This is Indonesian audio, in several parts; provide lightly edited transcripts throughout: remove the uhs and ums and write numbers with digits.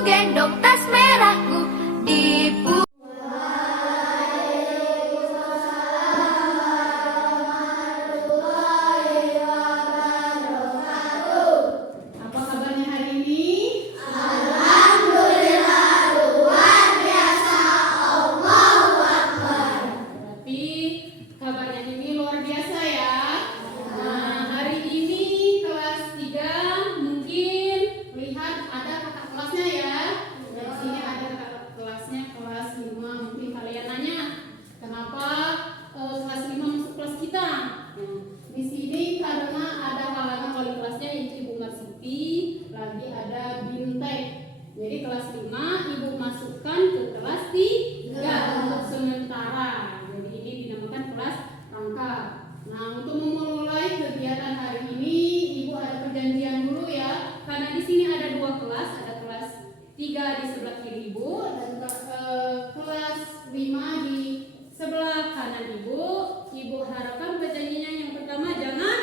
gendong tas merahku di Apa kabarnya hari ini? Alhamdulillah luar biasa, Allahu Akbar. Berarti kabarnya ini luar biasa ya. Nah, hari ini kelas 3 mungkin lihat ada kakak kelasnya ya. Di sini ada kakak kelasnya kelas 5. Mungkin kalian nanya, kenapa kelas 5 masuk kelas kita? Di sini karena ada halangan wali kelasnya yaitu Ibu Marsiti, lagi ada Bintek. Jadi kelas 5 Ibu masukkan ke kelas 3 untuk sementara. Jadi ini dinamakan kelas rangkap. Nah, untuk memulai kegiatan hari ini Ibu ada perjanjian dulu ya. Karena di sini ada 2 kelas, ada kelas 3 di sebelah kiri Ibu dan kelas 5 di sebelah kanan Ibu. Ibu harapkan perjanjiannya yang pertama jangan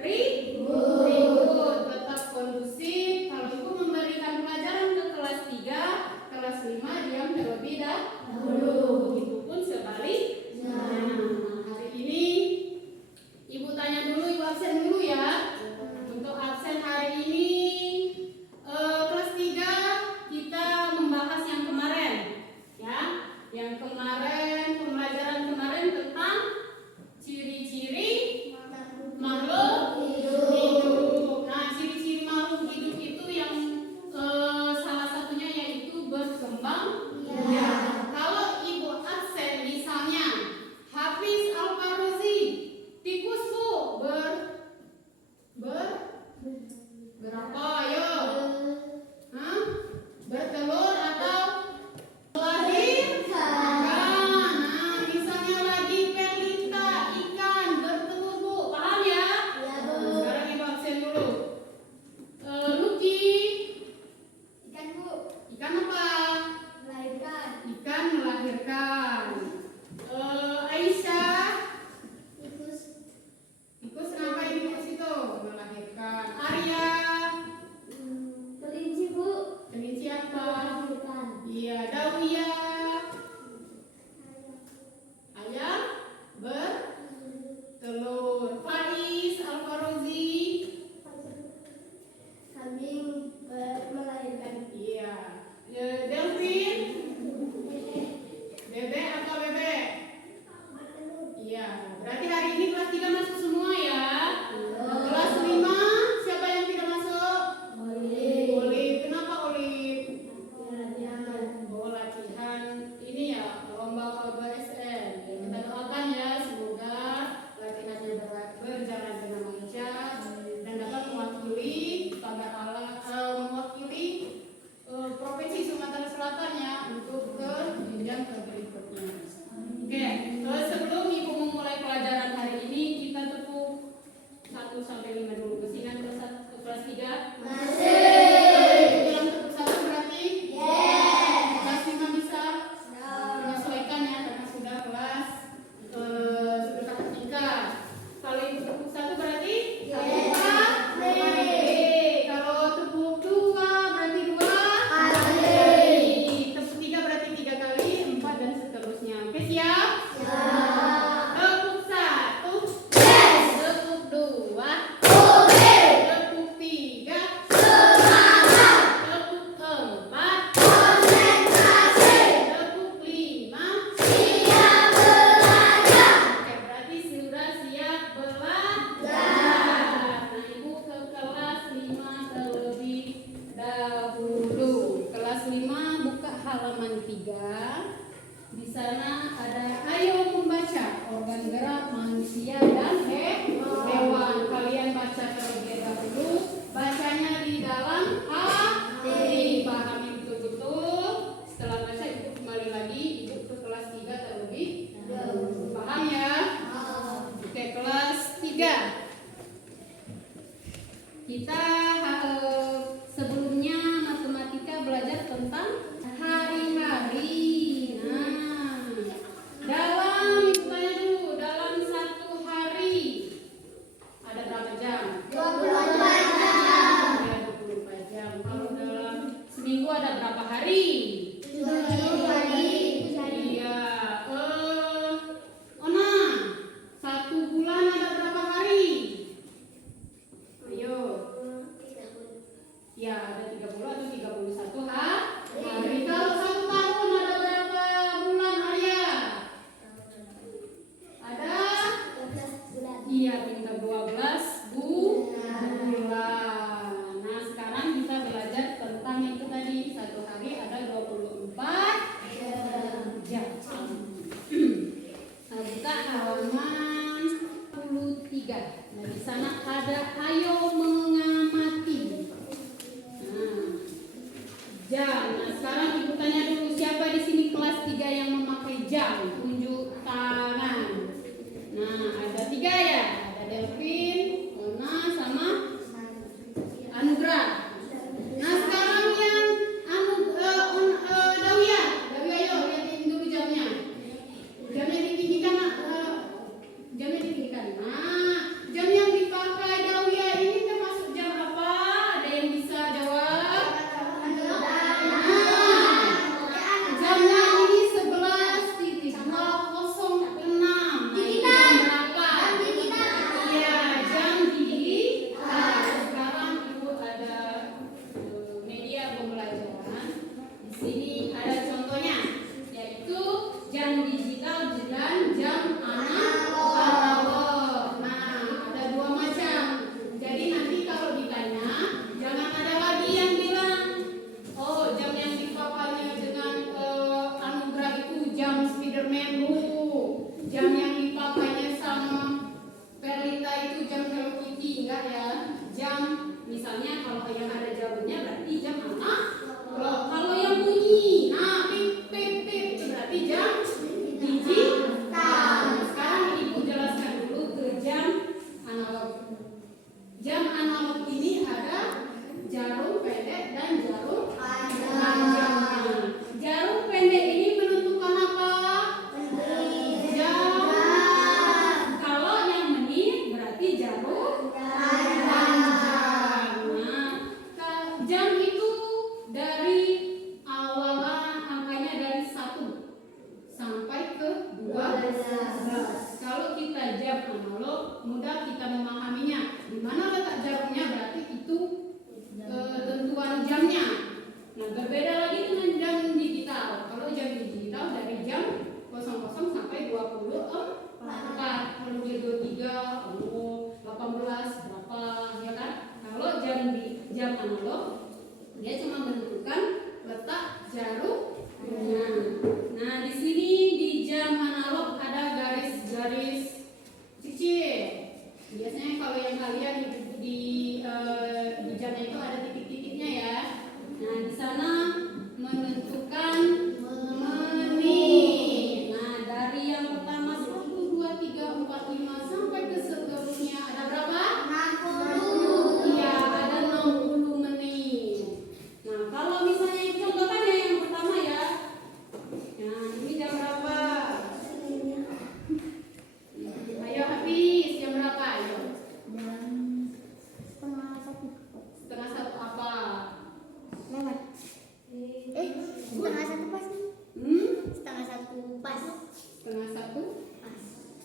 ribut, tetap kondusif. Kalau Ibu memberikan pelajaran ke kelas 3, kelas 5 diam terlebih dahulu. Begitupun sebaliknya. Nah, hari ini Ibu tanya dulu, Ibu absen dulu ya. Untuk absen hari ini kelas 3 kita membahas yang kemarin ya. Yang kemarin pembelajaran kemarin tentang ciri-ciri makhluk hidup. Nah, ciri-ciri makhluk hidup itu yang salah satunya yaitu berkembang biak. Kalau Ibu absen misalnya Hafiz Al-Faruzi, tikus Bu berapa? Ayo. Hah? Bertelur atau melahirkan? Nah, misalnya lagi pelita, ikan bertelur Bu, paham ya? Sekarang Ibu absen dulu. Luki, Ikan Bu, ikan apa? melahirkan. Ikan melahirkan. Aisyah, Tikus, tikus kenapa ini tikus itu? Melahirkan. Arya, kelinci Bu, kelinci apa? melahirkan. Iya. Dawia, ayam bertelur. Faiz Al-Faruzi, Kambing melahirkan. iya. Delvin, bebek apa bebek? Iya. Berarti hari ini kelas 3 masuk semua ya. Kelas 5 siapa yang tidak masuk? Olip. Kenapa Olip? Oh, latihan ini ya, lomba KBSN. Kita doakan ya, semoga latihannya berjalan dengan lancar dan dapat mewakili Provinsi Sumatera Selatan ya untuk ke jenjang berikutnya. Oke, sebelum Ibu memulai pelajaran hari ini, kita tepuk 1 sampai 5 dulu. Masih ingat kelas 3? Bilang tepuk 1 berarti? Kelas 5 bisa? Menyesuaikan ya, karena sudah kelas sudah tingkat. Kalau Ibu tepuk 1 berarti? Kalau tepuk 2 berarti 2 kali. Tepuk 3 berarti 3 kali, 4 dan seterusnya. Oke, siap? Tepuk 1, tepuk 2, tepuk 3, tepuk 4, tepuk 5. Oke, berarti sudah siap belajar. Nah, Ibu ke kelas 5 terlebih dahulu. Kelas 5 buka halaman 3. Di sana ada ayo membaca organ gerak manusia dan hewan. Kalian baca terlebih dahulu. Bacanya di dalam hati. Pahami betul-betul. Setelah baca Ibu kembali lagi. Ibu ke kelas 3 terlebih dahulu. Paham ya? Oke, kelas 3. Kita sebelumnya matematika belajar tentang hari-hari. Nah, dalam Ibu tanya dulu, dalam 1 hari ada berapa jam? 24 jam. Ada 24 jam. Kalau dalam seminggu ada berapa ada ayo mengamati. Nah, jam. Nah, sekarang ibu tanya dulu, siapa di sini kelas 3 yang memakai jam? Tunjuk tangan. Nah, ada 3 ya. Ada Delvin, Ona, sama Anugrah. Nah, sekarang yang Dawia, ayo lihatin dulu jamnya. Jamnya ditinggikan, jamnya ditinggikan. Nah, jam yang dipakai Dawia ini termasuk jam apa? Ada yang bisa jawab? Jamnya ini 11.206. Nah, ini jam berapa? Iya, jam digital. Sekarang ibu ada media pembelajaran. Di sini ada contohnya, yaitu jam digital dan jam analog. Nah, ada 2 macam. Jadi nanti kalau ditanya, jangan ada lagi yang bilang, oh jam yang dipakainya dengan Anugrah itu jam Spiderman Bu. Jam yang dipakainya sama Perlita itu jam Hello Kitty. Enggak ya. Jam misalnya kalau yang ada jawabannya berarti jam analog. Kalau yang bunyi, nah pip pip pip itu berarti jam digital. Sekarang ibu jelaskan dulu ke jam analog. Jam analog ini ada jarum pendek dan jarum panjang. Jarum pendek ini menentukan apa? Jam. Kalau yang menit berarti jarum panjang. Nah, jam itu dari awalan angkanya dari 1 sampai ke 12. Kalau kita jam analog mudah kita memahaminya. Di mana letak jarumnya berarti itu tentuan jamnya. Nah, berbeda lagi dengan jam digital. Kalau jam digital dari jam 00 sampai 24. Kalau dia 23, 18 berapa ya kan? Kalau jam analog dia cuma menentukan letak jarumnya. Nah, di sini di jam analog ada garis-garis kecil. Biasanya kalau yang kalian di jamnya itu ada titik-titiknya ya. Nah, di sana menentukan menit. Nah, dari yang pertama 1, 2, 3, 4, 5 sampai ke seterusnya ada berapa? 60. Iya, ada 60 menit. Nah, kalau misalnya contohkan ya yang pertama ya. Nah, ini jam berapa? Ayo habis, jam berapa? Ayo. Setengah 1 apa? Setengah 1 pas. Setengah 1 pas. Setengah 1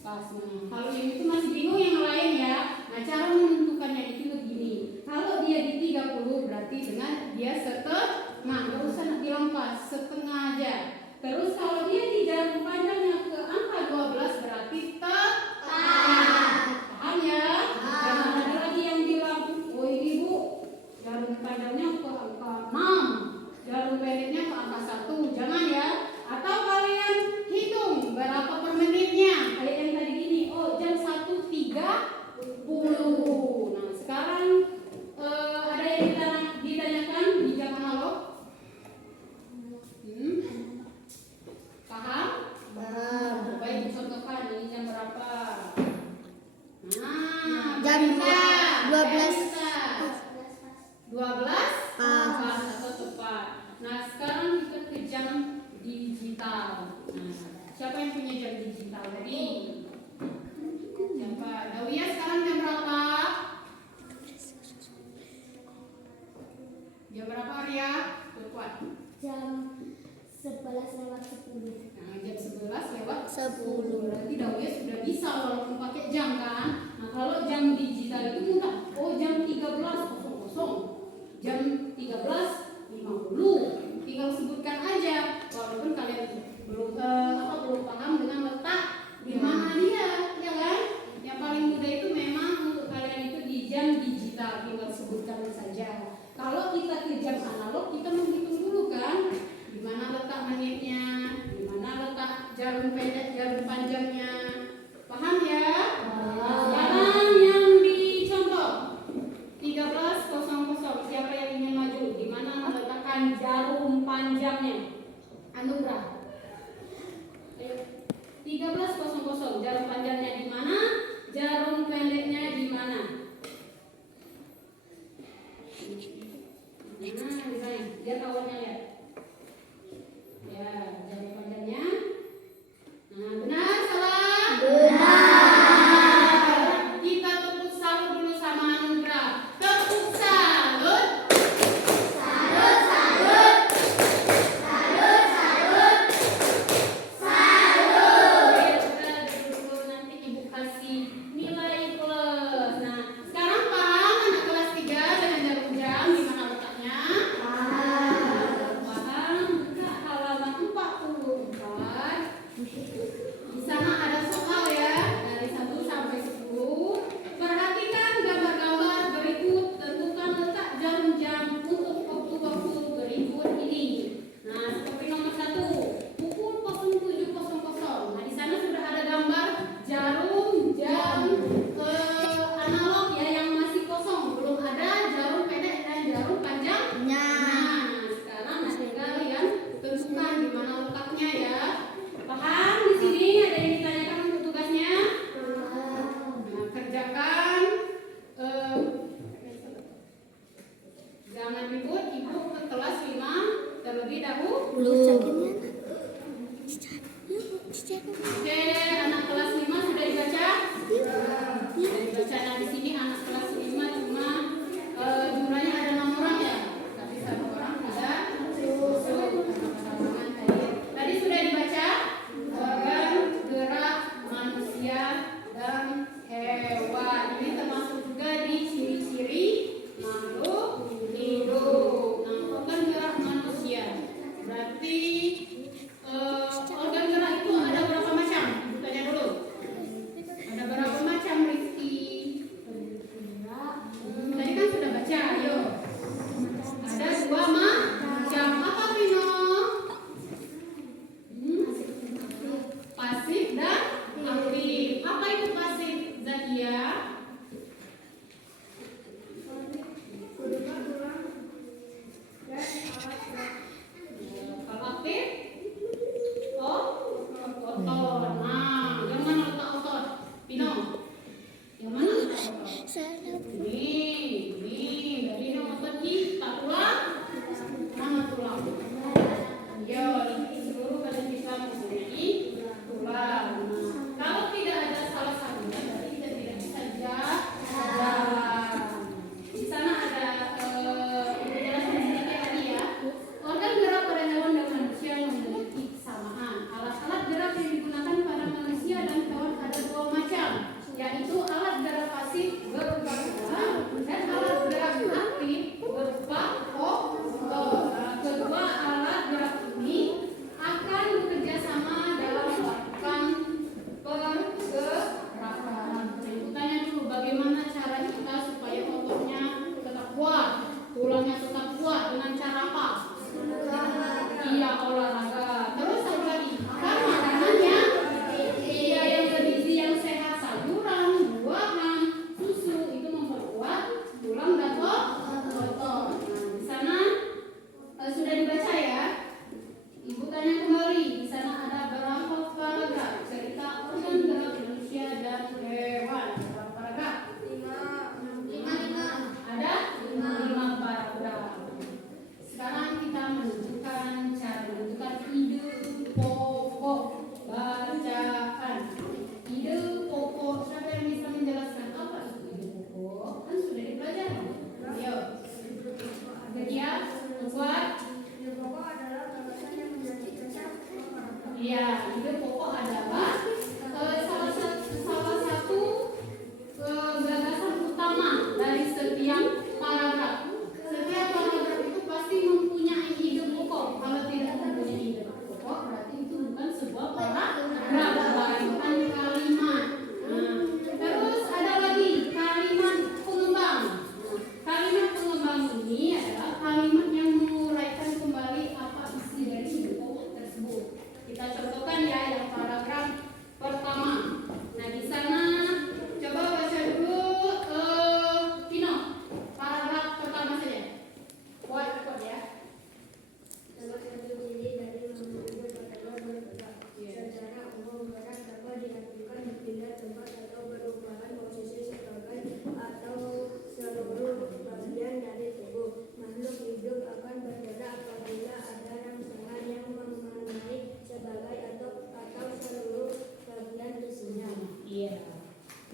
pas. Nah, kalau yang itu masih bingung yang lain ya. Nah, cara menentukannya itu begini. Kalau dia di 30 berarti dengan dia setengah. Nggak usah bilang pas, setengah aja. Terus kalau dia di jarum panjangnya ke angka 12 berarti tepat. Paham ya? Jangan ada lagi yang bilang, oh ini Bu, jarum panjangnya ke angka 6, jarum pendeknya ke angka 1. Jangan ya. Atau kalian hitung berapa per menitnya. Kayak yang tadi gini, oh jam 1.30. Nah, sekarang ada yang ditanyakan di jam analog? Paham? Coba ibu contohkan ini jam berapa? Nah, Jam bisa. 12. Bisa. 12 pas atau tepat. Nah, sekarang kita ke jam digital. Nah, siapa yang punya jam digital tadi? Siapa? Dawia sekarang jam berapa? Jam berapa Arya? Kuat. Jam 11:10. Nah, jam 11 lewat 10. Berarti Dawia sudah bisa walaupun pakai jam kan. Nah, kalau jam digital itu mudah. Oh, jam 13.00. Jam 13.50. Tinggal sebutkan aja walaupun kalian belum paham dengan letak di mana dia, ya kan? Yang paling mudah itu memang untuk kalian itu di jam digital, tinggal sebutkan saja. Kalau kita ke jam analog kita menghitung dulu kan, di mana letak menitnya, di mana letak jarum pendek, jarum panjangnya. Paham ya? Sekarang yang dicontoh.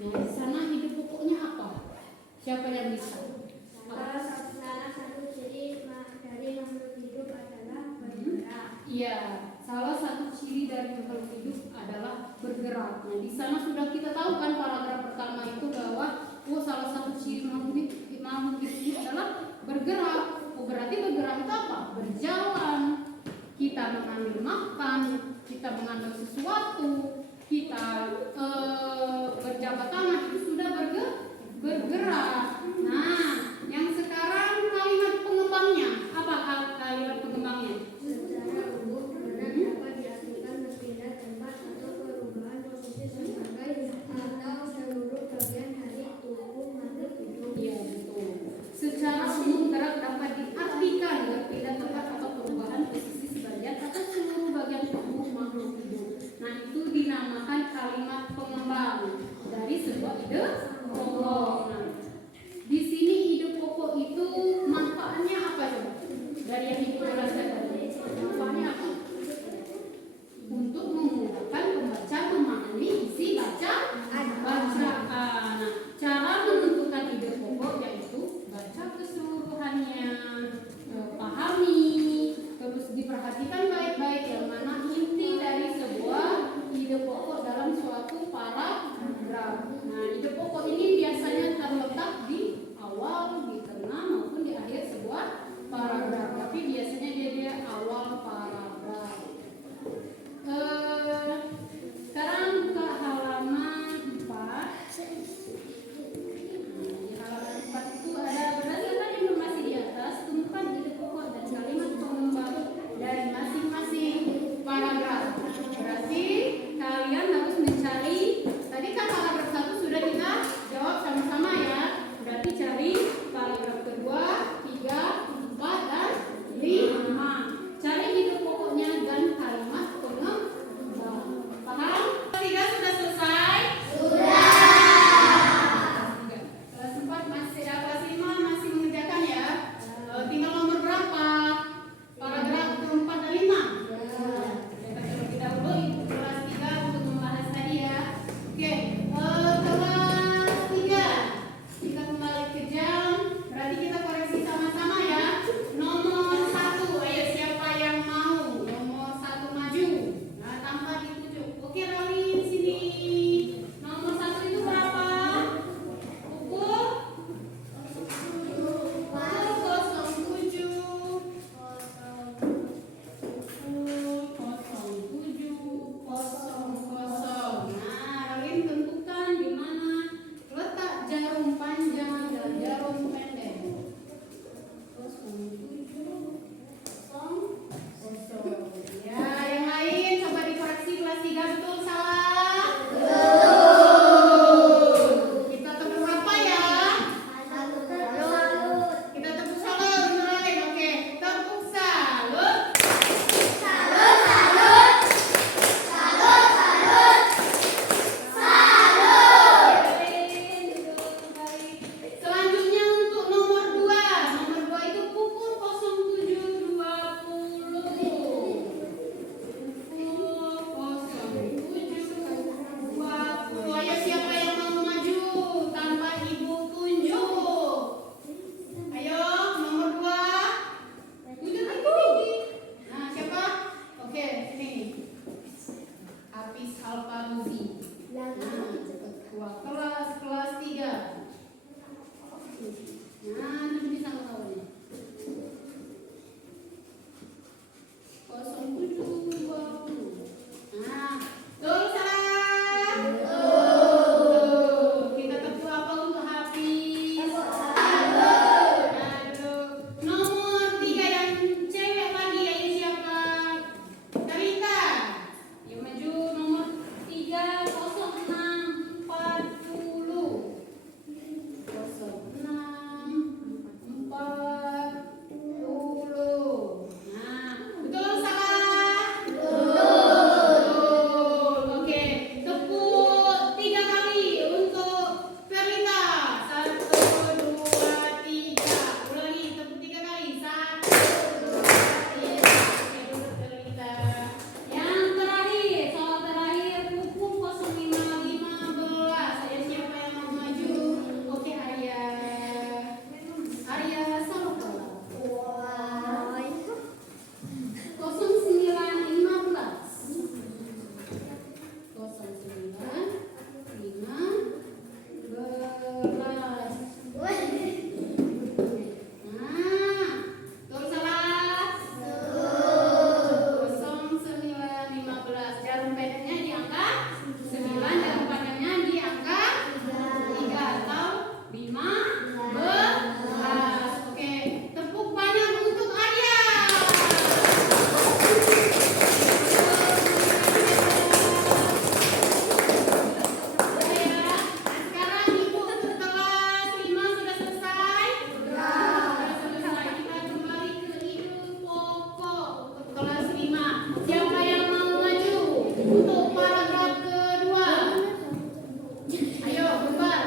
Nah, di sana ide pokoknya apa? Siapa yang bisa? Salah satu ciri dari makhluk hidup adalah bergerak. Iya, salah satu ciri dari makhluk hidup adalah bergerak. Nah, di sana sudah kita tahu kan paragraf pertama itu bahwa salah satu ciri makhluk hidup adalah bergerak. Berarti bergerak itu apa? Berjalan. Kita mengambil makan, kita mengambil sesuatu, kita berjabat tangan itu sudah bergerak. Nah, yang sekarang kalimat pengembangnya apa kalimat pengembangnya? Secara umum, bergerak dapat diartikan berpindah tempat atau perubahan posisi sebagai atau seluruh bagian dari tubuh makhluk hidup. Iya, betul. Secara umum gerak dapat diartikan berpindah tempat atau perubahan posisi sebagian atau seluruh bagian tubuh makhluk hidup. Nah, itu dinamakan kalimat pengembang dari sebuah ide pokok. Nah, di sini ide pokok itu manfaatnya apa coba? Dari yang ibu jelaskan tadi, manfaatnya apa? Untuk memudahkan pembaca memahami isi bacaan. Nah, cara menentukan ide pokok yaitu baca keseluruhannya, pahami, terus diperhatikan baik-baik yang mana inti dari sebuah ide pokok dalam suatu paragraf. Nah, ide pokok ini biasanya terletak di awal, di tengah maupun di akhir sebuah paragraf. Tapi biasanya dia di awal paragraf. Sekarang ke halaman 4. Di halaman 4 itu ada berdasarkan informasi di atas, temukan ide pokok dan kalimat pengembang dari masing-masing paragraf. Berarti kalian harus mencari, tadi kan paragraf 1 sudah kita jawab sama-sama ya. Berarti cari paragraf kedua, 3, 4, dan 5. Cari ide pokoknya dan kalimat pengembang. Paham? 3 sudah selesai? Sudah. Nah, betul salah. 0915. Jarum pendeknya di angka 9, jarum panjangnya di angka 3 atau 15. Oke, tepuk banyak untuk Arya. Sekarang Ibu kelas 5 sudah selesai? Sudah selesai. Kita kembali ke ide pokok untuk kelas 5. Siapa yang mau maju untuk paragraf kedua? Ayo, Bubar.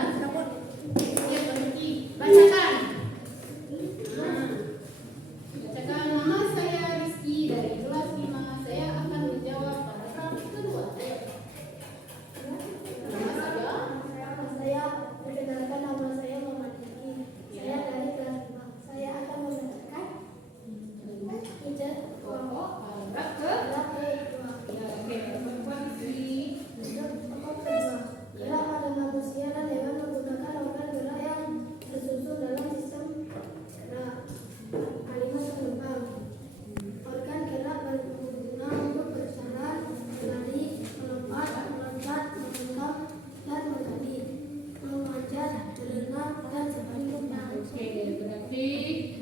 Ya, berhenti. Bacakan. Bacakan. Nama saya Rizky dari kelas 5. Saya akan menjawab paragraf kedua. Ayo. Nama saya. Saya perkenalkan, nama saya Muhammad Rizky. Saya dari kelas 5. Saya akan membacakan ide Pokok paragraf paragraf kedua. Ya, oke. Perempuan Rizky. Pokok kedua. Gerak pada manusia dan hewan menggunakan organ gerak yang tersusun dalam sistem gerak. Kalimat penumpang. Organ gerak berguna untuk berjalan, berlari, melompat, meloncat, mengenggam, dan menggali, memanjat, berenang, dan sebaliknya. Oke, berarti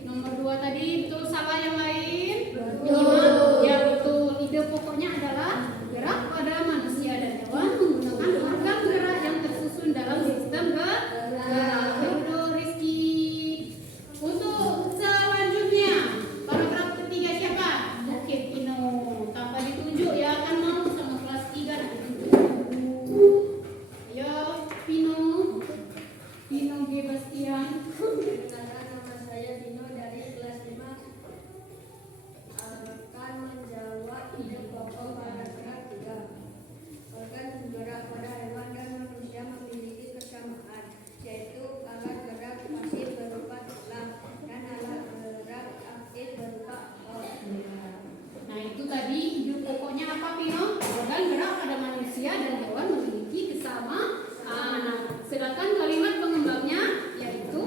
nomor 2 tadi betul, salah yang lain? Betul. Ya, betul. Ide pokoknya adalah gerak pada manusia dan hewan menggunakan organ gerak yang tersusun dalam sistem gerak. Ya udah, Rizky. Untuk selanjutnya, paragraf ketiga siapa? Oke, Pino. Tanpa ditunjuk ya, kan mau sama kelas 3 nanti ditunjuk. Ayo, Pino. Pino G. Bastian. Perkenalkan, nama saya Dino dari kelas 5. Akan menjawab ide pokok paragraf 3. Organ gerak pada hewan dan manusia memiliki kesamaan, yaitu alat gerak pasif berupa tulang dan alat gerak aktif berupa otot. Nah, itu tadi ide pokoknya apa, Pino? Organ gerak pada manusia dan hewan memiliki kesamaan. Nah, sedangkan kalimat pengembangnya yaitu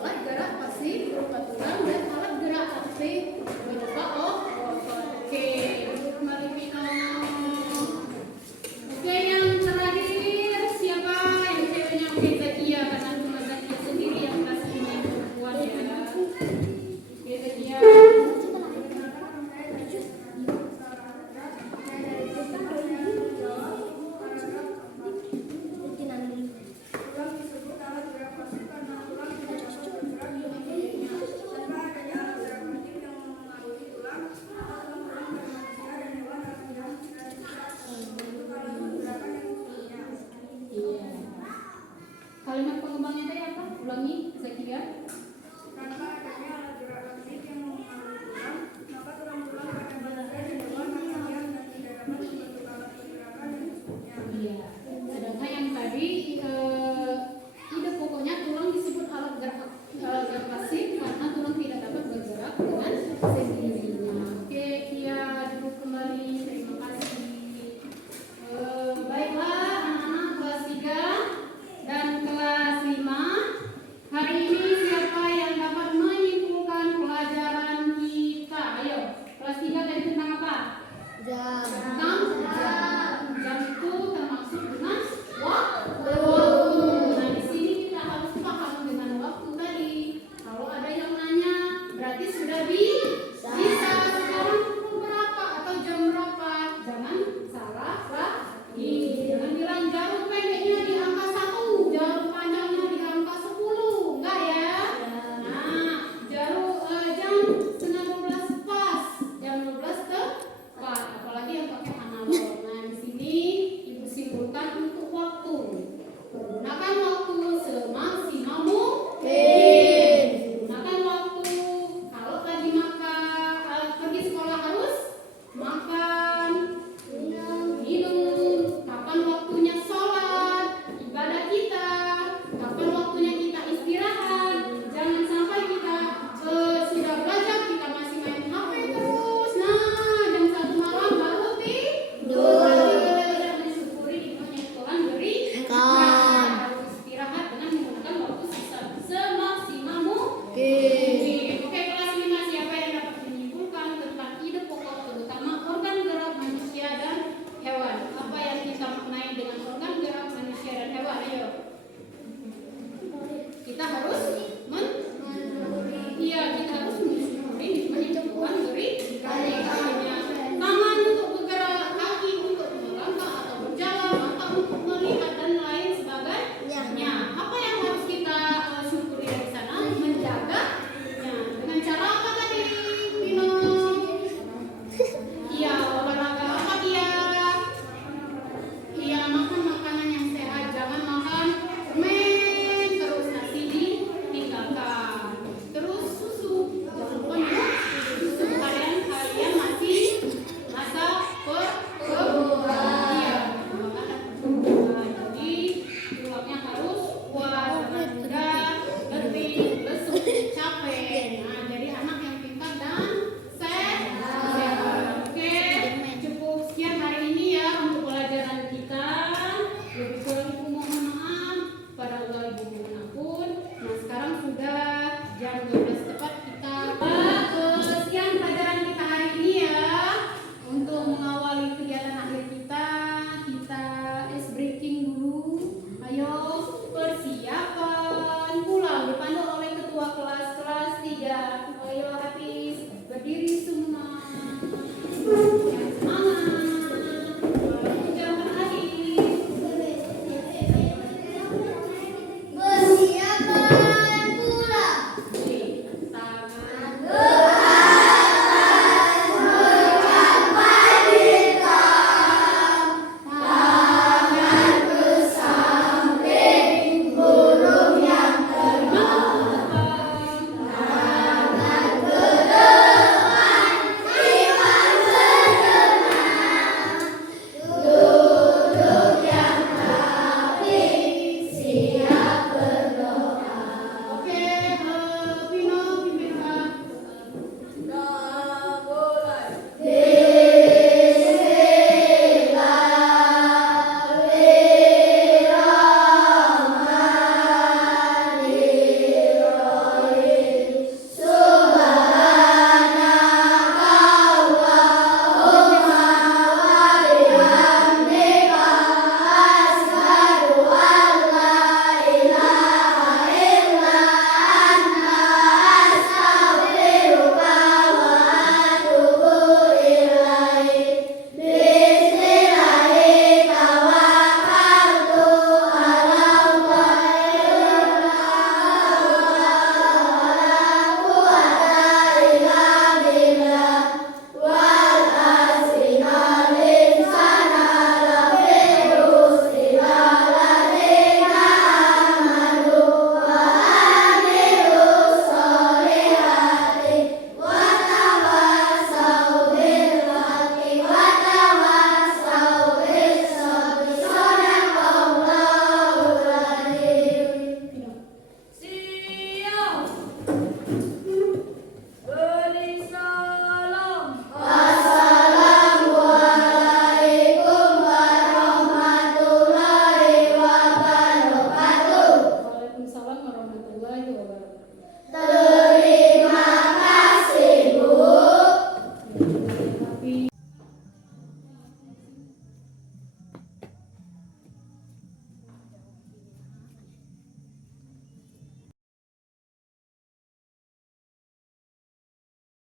alat gerak pasif berupa tulang dan alat gerak aktif berupa otot. Oke, duduk kembali, Pino. Oke, yang terakhir siapa yang ceweknya? Oke, Zakia, karena cuma Zakia sendiri yang kelas 5 yang perempuan ya. Oke, Zakia. Tulang disebut alat gerak pasif karena tulang tidak dapat bergerak sendirinya. Tanpa adanya alat gerak pasif yang memengaruhi tulang, maka tulang-tulang pada manusia dan hewan akan jauh tidak bisa membentuk alat pergerakan yang sesungguhnya. Iya. Kalimat pengembangnya tadi apa? Ulangi, Zakia. Tanpa adanya alat gerak pasif yang memengaruhi tulang, maka tulang-tulang pada manusia dan hewan akan diam dan tidak dapat membentuk alat pergerakan yang sesungguhnya. Iya. Sedangkan yang tadi ide pokoknya tulang disebut alat gerak pasif karena tulang tidak dapat bergerak dengan sendirinya. Oke, Kia duduk kembali. Terima kasih. Baiklah, anak-anak kelas 3 dan kelas 5. Hari ini siapa yang dapat menyimpulkan pelajaran kita harus